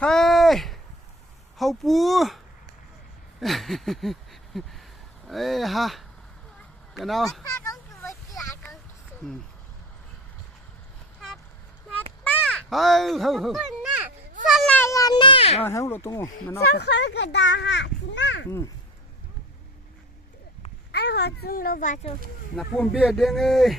Hey, hậu pu. Ê ha, cái nào? Hey, hậu hậu. À, hậu rồi tung, mình nói. Nạp phun bia đen ơi.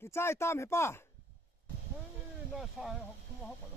Cái chai tam hết pa. Nó sai học không học được.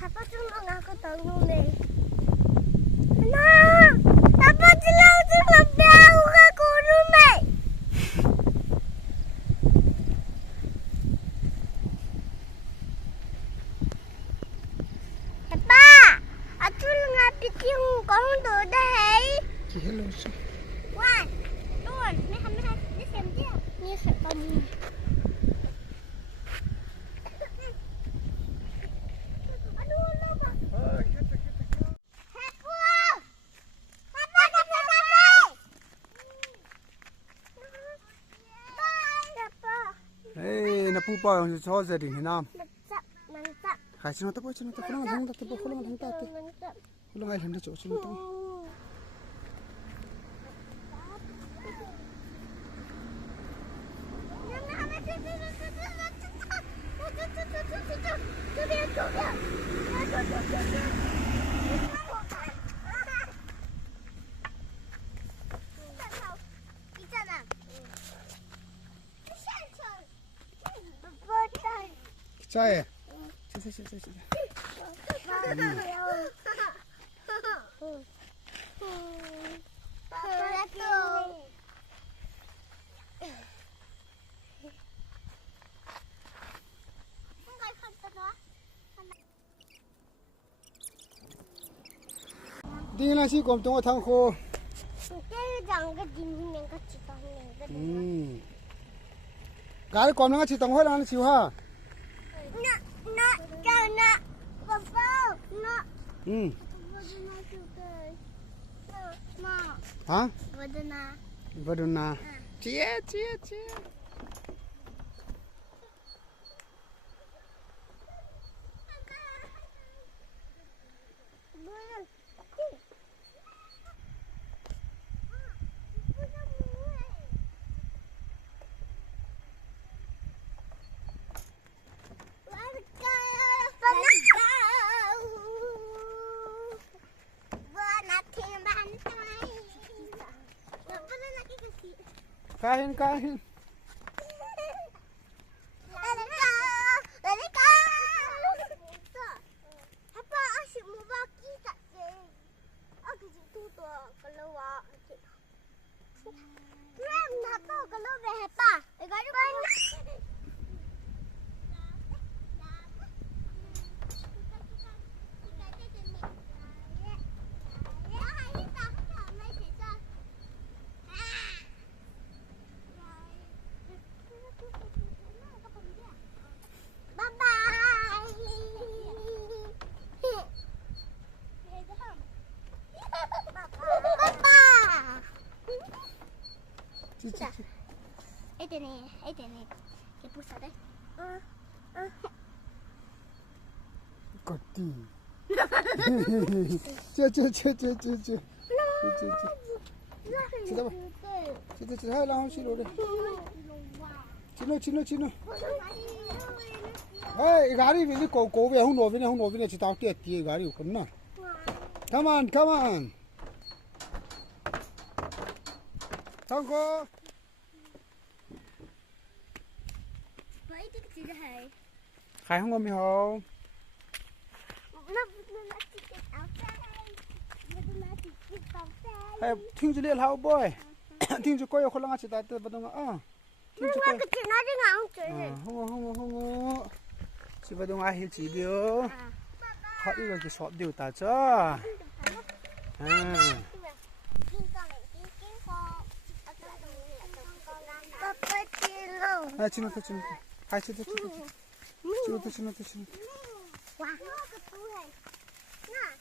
Papa tulong ako tanong eh. Anak! Papa tulong magbago ka kulong eh! Papa! At tulong apit yung kong doda hey! Hello sir. One! Doon! May kamera! May semdia! May kamu! Hey, na pupa yung sa sa din hinam. Mantap! Mantap! Khai sino ta po sino ta kulang thang ta po kulang thang ta te. Mantap! Kulang ay handa cho sino ta. Chai. Chai chai chai chai. Đi là chỉ còn trong thang khô. Gái còn nó chỉ tông hết là chịu ha. Hả? Vaduna. Chia chia chia. Kain kain. Apa asyik mau baki tak je? Aku jitu tu keluar. Rem nak tahu kalau berapa? Garu banyak. Ito ni. Kipusa deh. Kotti. Che. Kita hai lao xí rồi đây. Chino. Hey, गाड़ी में को về không nổi với này chỉ tao tiệt gaड़ी của con nè. Come on, come on. Tango. Vậy thì chị đây. Khai không ngon mi hầu. Nó chỉ cái áo phai. Nó chỉ cái áo phai. Hey,听着练好 boy. 听着过有可能是在这不动啊。听着过。cái chuyện nó đi ngang trời. không. Chỉ phải động ai hiểu chỉ điều. Họ đi rồi cái sọt điều ta cho. 아, 지금 아, 지금. Wow, cái túi này. Nè.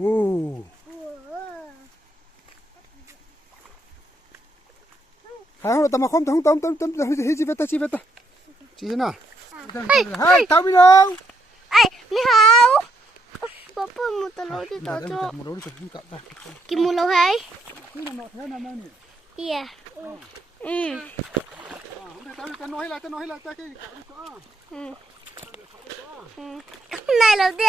오. 하나 더 막홈 덤 해지겠다. 지나. 하이, 타미노. Ê, mi hao. Papa mua tao lối đi tao cho. Kim mua lâu hay? Iya. nói lại cái Này lâu đi.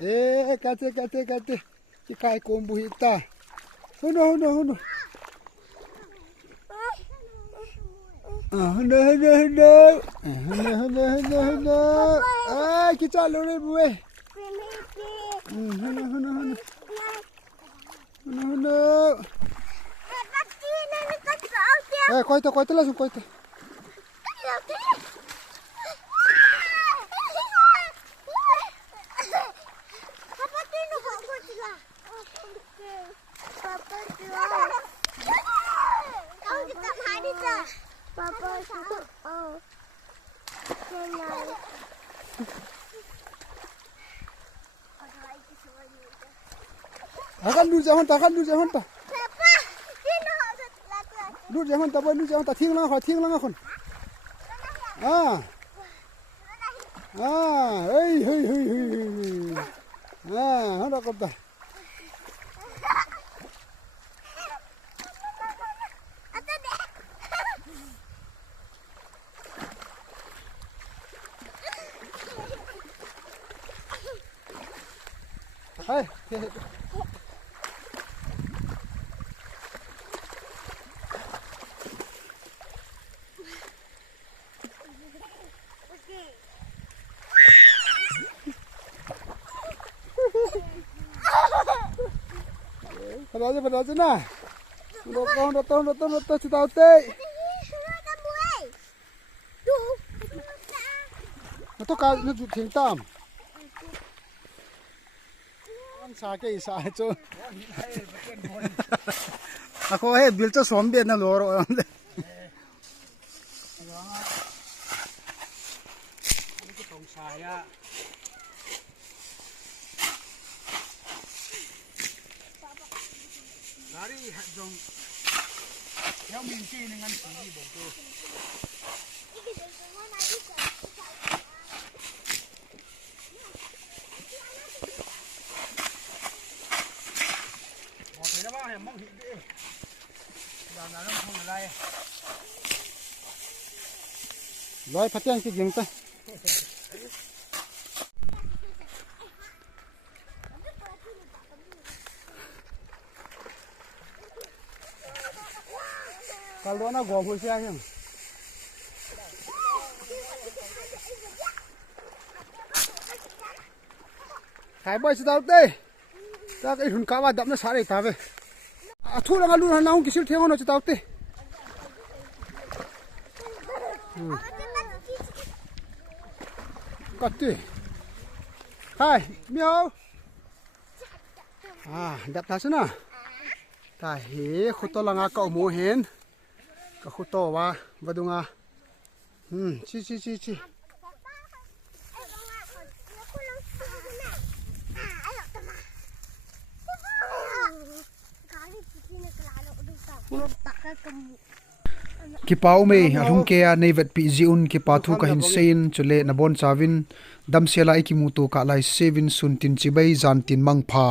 에, 까지. 이 가이 공부 있다. 흔어. 흔어. 아, 기차 노래 뭐해? 흔어. 에, coi tới là coi tới. Akan lu jangan ta. Lu jangan ta thiêng lắm con. Ê. Hết rồi con ta. Hey. Pada na. Nó chỉ tao tê. Nó to cả nó chụp thiền tam. Ăn xa cái xa cho. Ako he bil cho som biệt na loro. Dari dong theo mình chi nên ngăn chỉ đi bổng cơ. Một thế nó bao này mong hiện đi. Giờ nó không ở đây. Rồi phát triển cái gì ta? Kalau na gom hồi xe nhỉ? Khai bơi sẽ đâu đây? Ta cái hùn cá vào đậm nó xả để ta về. Thu là luôn hắn nào cái siêu thiên nó sẽ đâu đây? Cắt đi. Khai, miêu. Đẹp ta xem nào. Ta hé khu to là ngã cậu mua hén. Ka khu to wa vadunga Chi. Ki pau me ahung ke a nei vet pi ziun ki pa thu ka hin sein chule na bon chawin dam sela ki mutu ka lai sevin sun tin chi bai zan tin mang pha